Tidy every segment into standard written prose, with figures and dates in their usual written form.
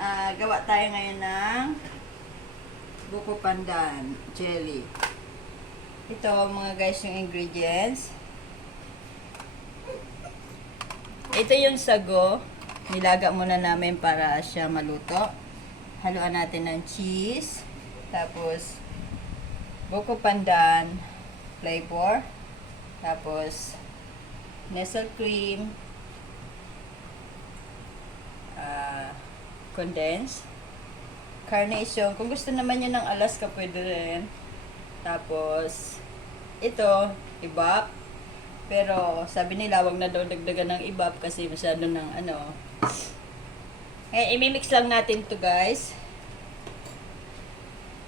Gawa tayo ngayon ng buko pandan jelly. Ito mga guys yung ingredients. Ito yung sago. Nilaga muna namin para siya maluto. Haluan natin ng cheese. Tapos buko pandan flavor. Tapos nestle cream. Condensed carnation. Kung gusto naman yun ng Alaska, pwede rin. Tapos ito, ibap. Pero sabi nila wag na daw dagdagan ng ibap kasi masyado ng ano. Imimix lang natin to guys.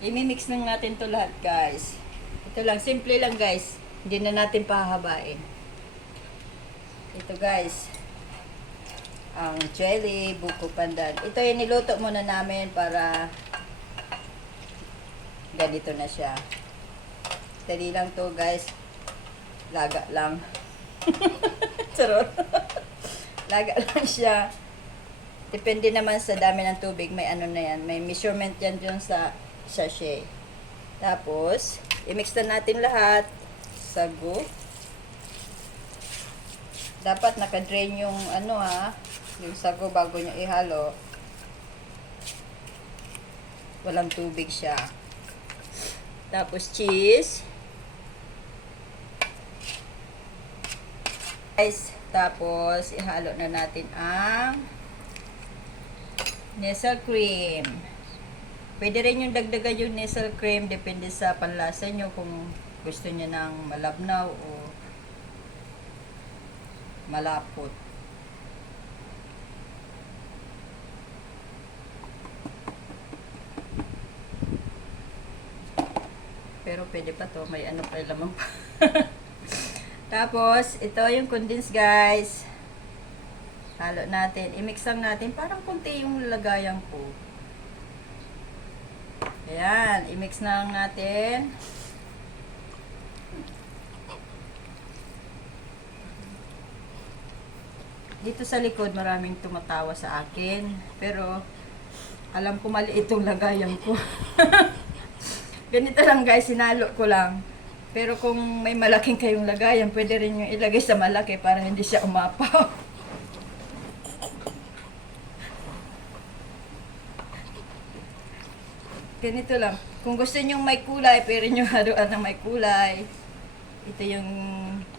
Imimix lang natin to lahat guys. Ito lang, simple lang guys. Hindi na natin pahahabain. Ito guys, ang jelly, buko pandan. Ito yung niluto muna namin para ganito na siya. Dali lang to guys. Laga lang. Charot. Laga lang siya. Depende naman sa dami ng tubig. May ano na yan. May measurement yan dun sa sachet. Tapos, i-mix na natin lahat. Sago. Dapat naka-drain yung ano yung sago bago nyo ihalo. Walang tubig siya. Tapos cheese. Guys, tapos ihalo na natin ang nestle cream. Pwede rin yung dagdagan yung nestle cream, depende sa panlasa nyo kung gusto nyo ng malabnaw o malapot. Pero pwede pa to, may ano pa lamang pa. Tapos, ito yung condensed guys. Halo natin. I-mix lang natin. Parang konti yung lagayan ko. Ayan. I-mix na lang natin. Dito sa likod, maraming tumatawa sa akin. Pero, alam ko maliit yung lagayan ko. Ganito lang guys, sinalo ko lang. Pero kung may malaking kayong lagayan, pwede rin yung ilagay sa malaki para hindi siya umapaw. Ganito lang. Kung gusto nyo may kulay, pwede nyo haluan ng may kulay. Ito yung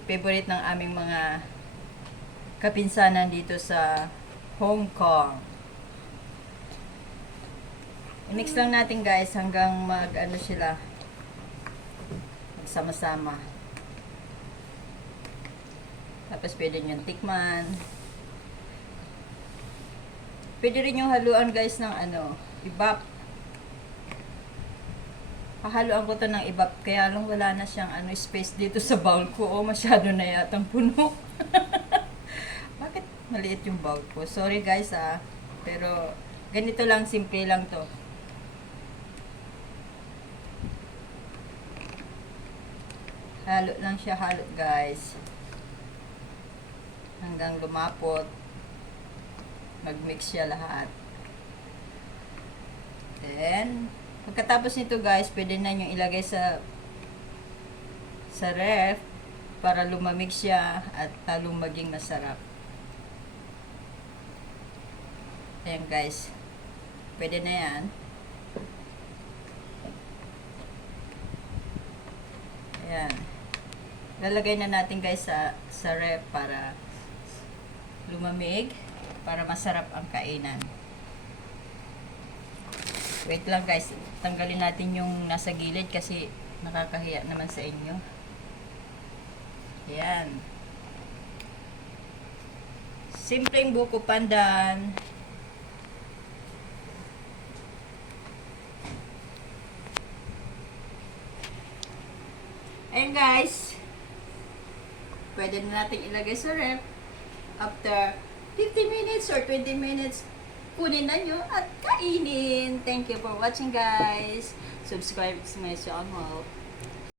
favorite ng aming mga kapinsanan dito sa Hong Kong. I-mix lang natin guys hanggang mag-ano sila. Magsama-sama. Tapos pwede nyo tikman. Pwede rin yung haluan guys ng ano, ibap. Hahaluan ko to ng ibap. Kaya lang wala na siyang ano, space dito sa bowl ko. O masyado na yatang puno. Bakit maliit yung bowl ko? Sorry guys pero ganito lang, simple lang to. Halo lang siya, halo guys. Hanggang lumapot. Mag-mix siya lahat. Then, pagkatapos nito guys, pwede na nyo ilagay sa ref para lumamig siya at lalong maging masarap. Ayan guys. Pwede na yan. Ayan. Lalagay na natin guys sa ref para lumamig, para masarap ang kainan. Wait lang guys, tanggalin natin yung nasa gilid kasi nakakahiya naman sa inyo. Ayan. Simpleng buko pandan. Ayan guys. Pwede na natin ilagay sa ref. After 50 minutes or 20 minutes, kunin na nyo at kainin. Thank you for watching guys. Subscribe to my channel.